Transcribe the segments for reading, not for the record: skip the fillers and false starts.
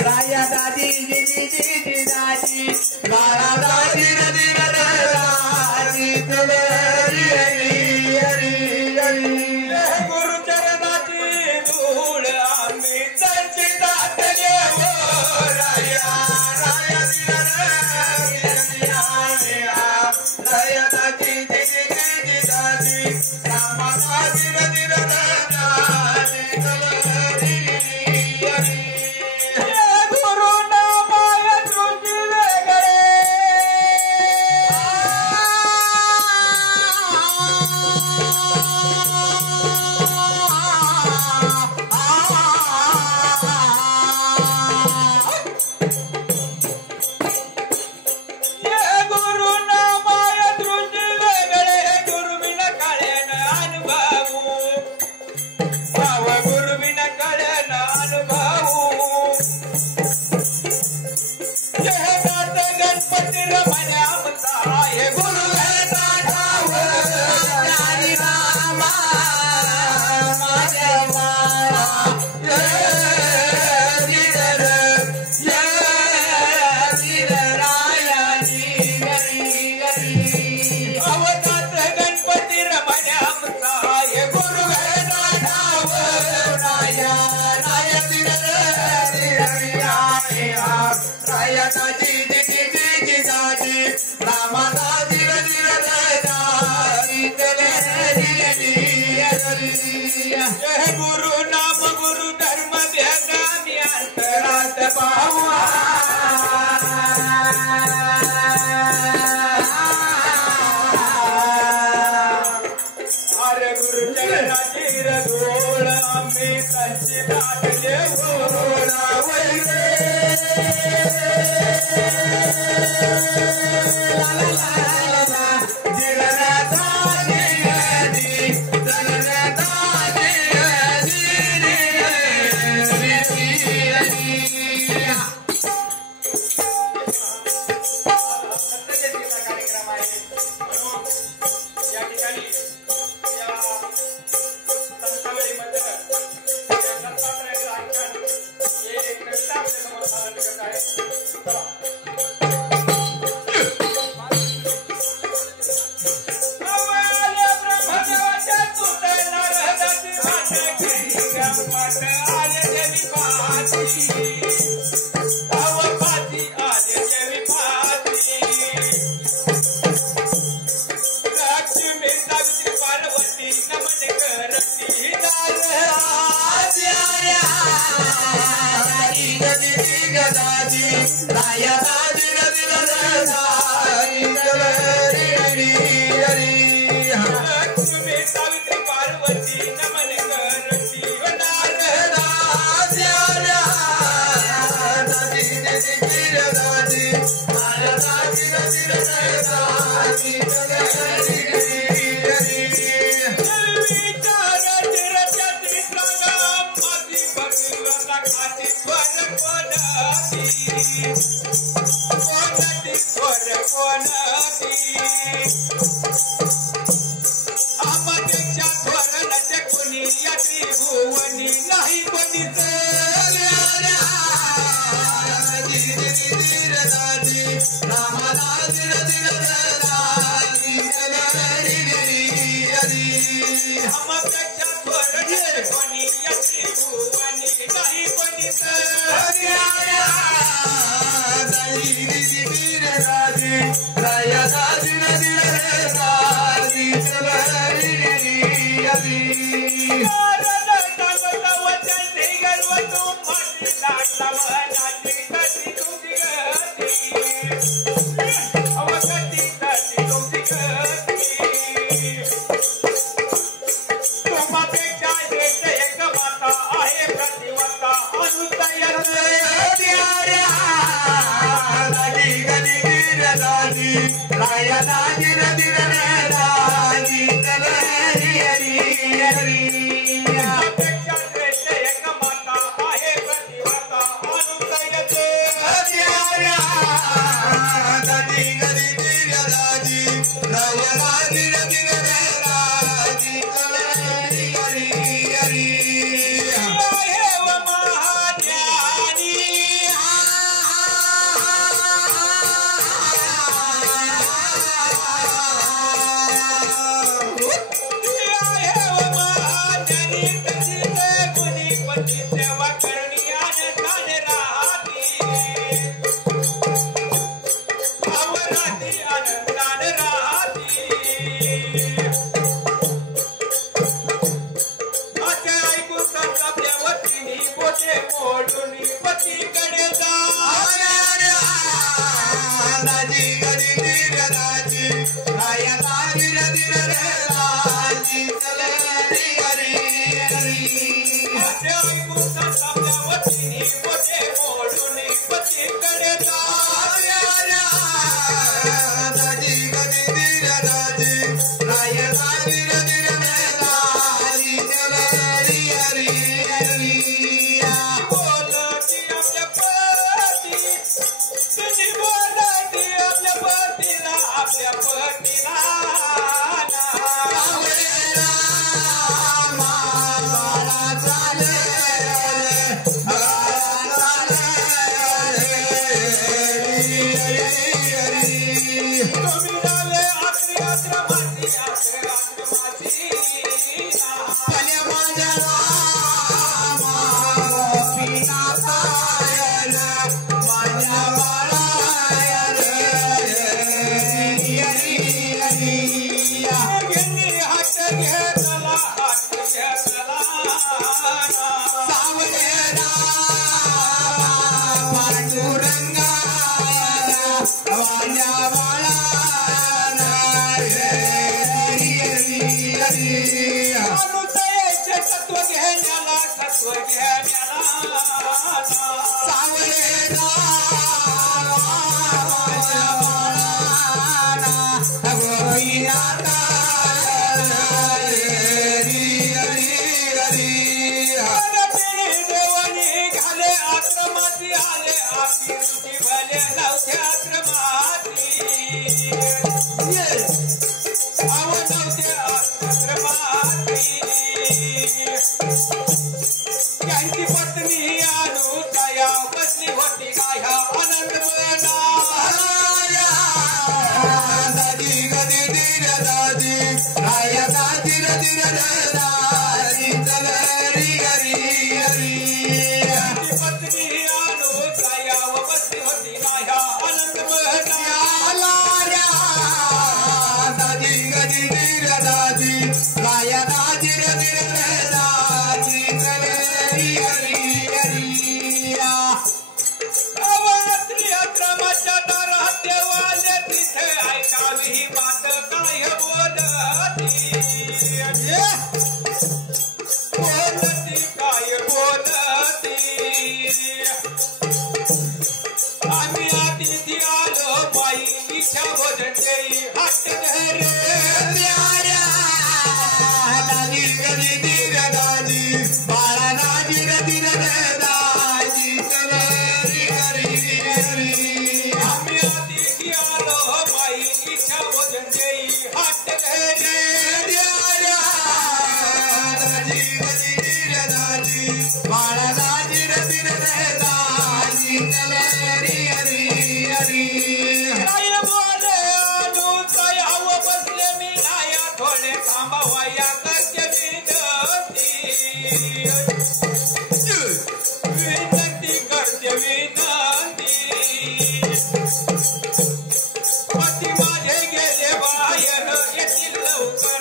राया दादी जी दादी बाळा दादी नदी दादी गुरु चरणाची धूळ आम्ही त्यांची दातले हो राया राया राया दादी जी दादी रामा दादी नदी गुरु नाम गुरु धर्म भेदानी अंतरात पाहुआ अरे गुरु चरणाची रघोळ आम्ही त्यांची दाटले घोळा वैरे दादी राया दाजी रदी दाजी चले हरी हरी अपेक्षा श्रेष्ठ एक माता आहे प्रतिभाता अनुदयते दाजी गदी दाजी राया दाजी रदी दाजी चले हरी हरी पती माझे गेले बाहेर येतील लवकर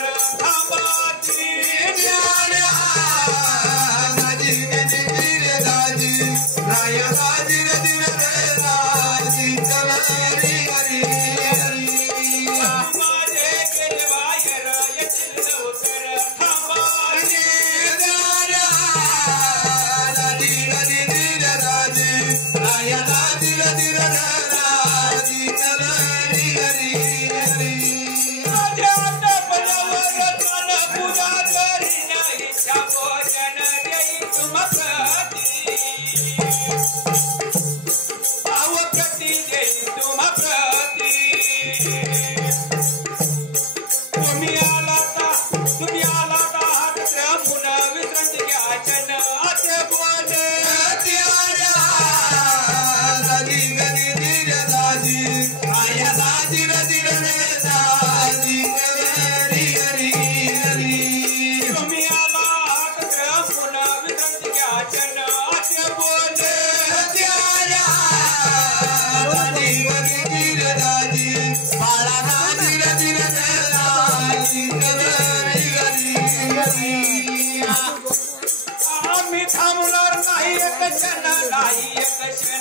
थांबणार नाही एक क्षण नाही एक क्षण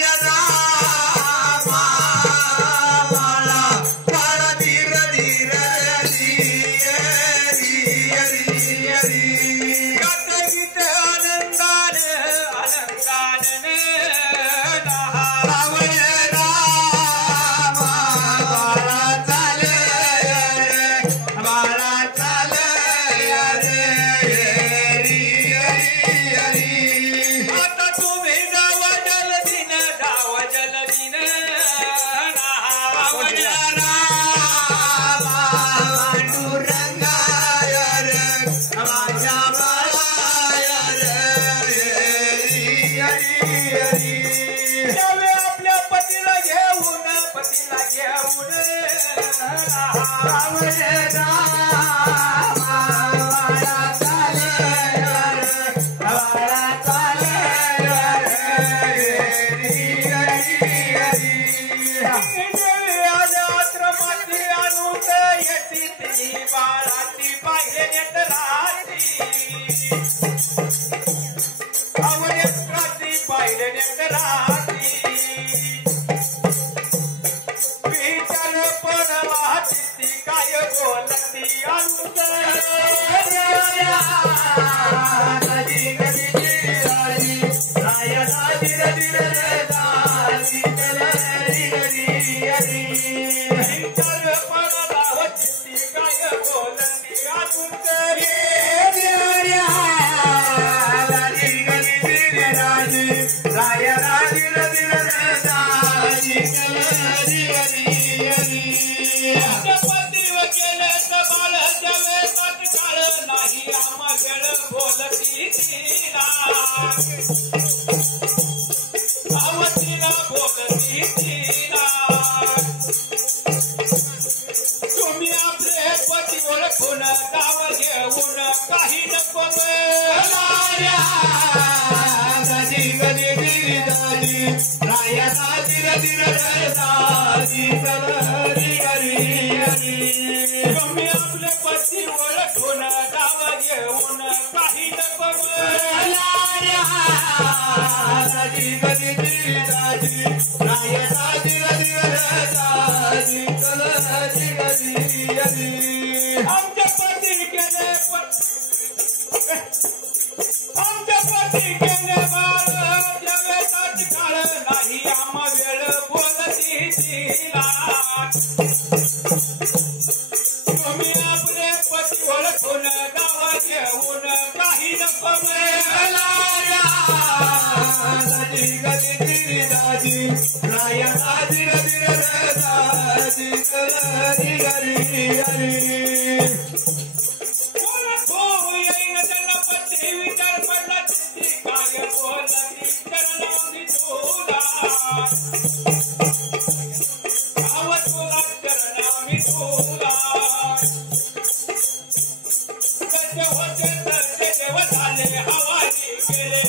माझ्या रामा मला बाळा धीर धीर गीत आनंदाने अलंकाने बाळाची पाहिले आवडती पाहिले विचार पडला ती काय बोलती आवतीला बोलती तुम्ही आपले पती ओळखून गाव घेऊन काही नको तुम्ही आपले पती ओळखून गाव घेऊन काही नको आमच्या पती गेले बाळ जगतात काळ नाही आम्हा वेळ बोलती तुम्ही आपले पती ओळखून गाव घेऊन काही नको विचार पडला काय बोलती चरणावली तुला गावात तुला चरणावली तुला कसे होते तर ते देव झाले हवाली गेले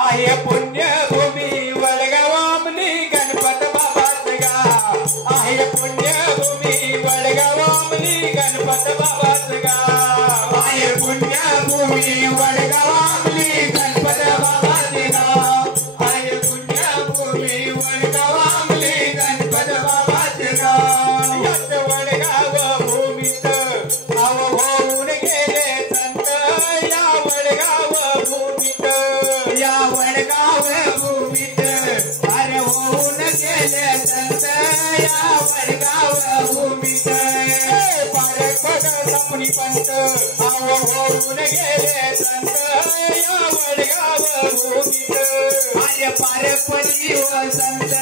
आहे पुण्यभूमी वडगावामली गणपत बाबाचं गाव आहे पुण्यभूमी वडगावामली गणपत बाबाचं गाव आहे पुण्यभूमी वडगावामली गणपत बाबाचं गाव आहे पुण्यभूमी वडगावामली गणपत बाबाचं गाव याच वडगाव भूमीत आव होऊन गेले संत या वडगाव भूमीत या वडगाव भूमीत अरे होऊन गेले संत या वडगाव भूमीत पारपद सपनी पंत आव होऊन गेले संत या वडगाव भूमीत अरे पारपदी व संत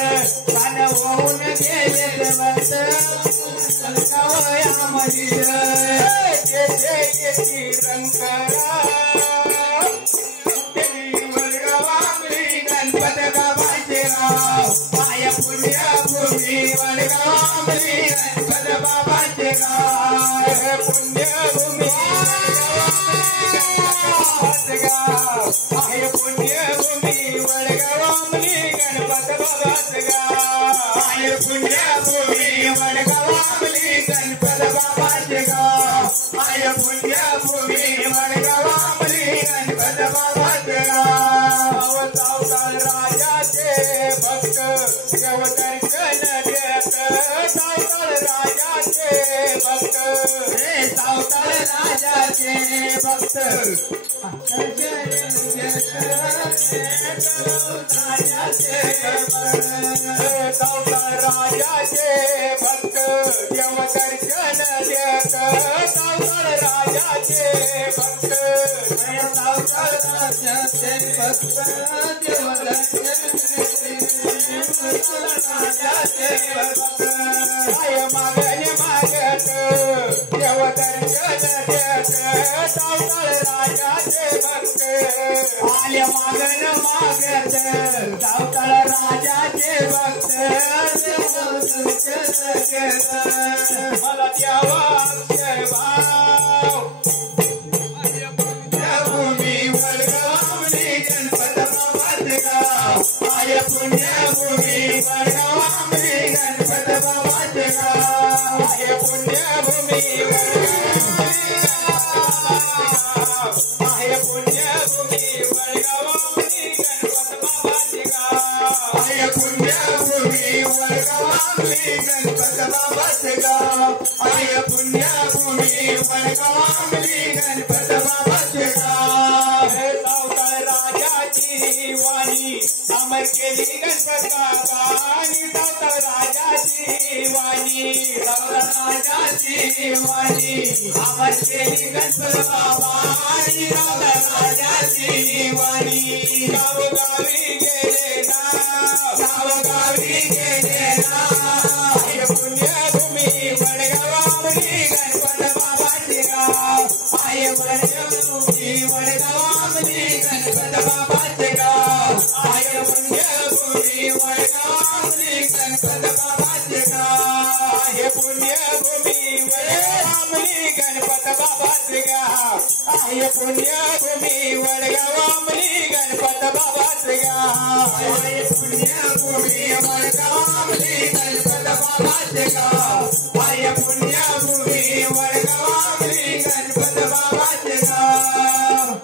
कान होऊन गेले संत वडगाव यामधील येथे रंगरा गणपत बाबाचे गाव आय पुण्यभूमी वडगावामली गणपत बाबाचे गाव पुण्यभूमी आहे पुण्यभूमी वडगावामली गणपत बाबाचे गाव आहे पुण्यभूमी वडगावामली गणपत बाबाचे गाव आहे पुण्यभूमी वडगावामली गणपत बाबाचे गाव सावताल राजाचे भक्त देव दर्शन देत सावताल राजाचे भक्त हे सावताल राजाचे भक्त सावताल राजाचे भक्त देव दर्शन देत सावताल राजाचे भक्त सावताल राजाचे भक्त देव आय मागय मागत देव दर्शन देत सावताल राजाचे भक्त आय मागन मागत सावताल राजाचे भक्त मला द्यावा जय भाव पुण्यभूमी वडगावामली गणपत बाबाचं गाव आय पुण्यभूमी वडगावामली गणपत बाबाचं गाव आय पुण्यभूमी आहे पुण्यभूमी वडगावामली गणपत बाबाचं गाव आय पुण्यभूमी वडगावामली गणपत बाबाचं गाव आय पुण्यभूमी वडगावामली गणपत बाबाचं गाव सावताल राजाची वाणी अमर केली गणपत बाबांनी सावताल राजाची वाणी सावताल राजाची वाणी अमर केली गणपत बाबांनी सावताल राजाची वाणी गावोगावी गेले ना गावोगावी गेले ना आय पुण्यभूमी वडगावामली गणपत बाबाचे गाव आय पुण्यभूमी वडगावामली गणपत बाबाचे गाव आय पुण्यभूमी पुण्यभूमी वडगावली गणपत बाबाचे गाव आहे पुण्यभूमी वडगावली गणपत बाबाचे गाव आहे पुण्यभूमी वडगावली गणपत बाबाचे गाव आहे पुण्यभूमी वडगावली गणपत बाबाचे गाव आहे पुण्यभूमी वडगावली गणपत बाबाचे गाव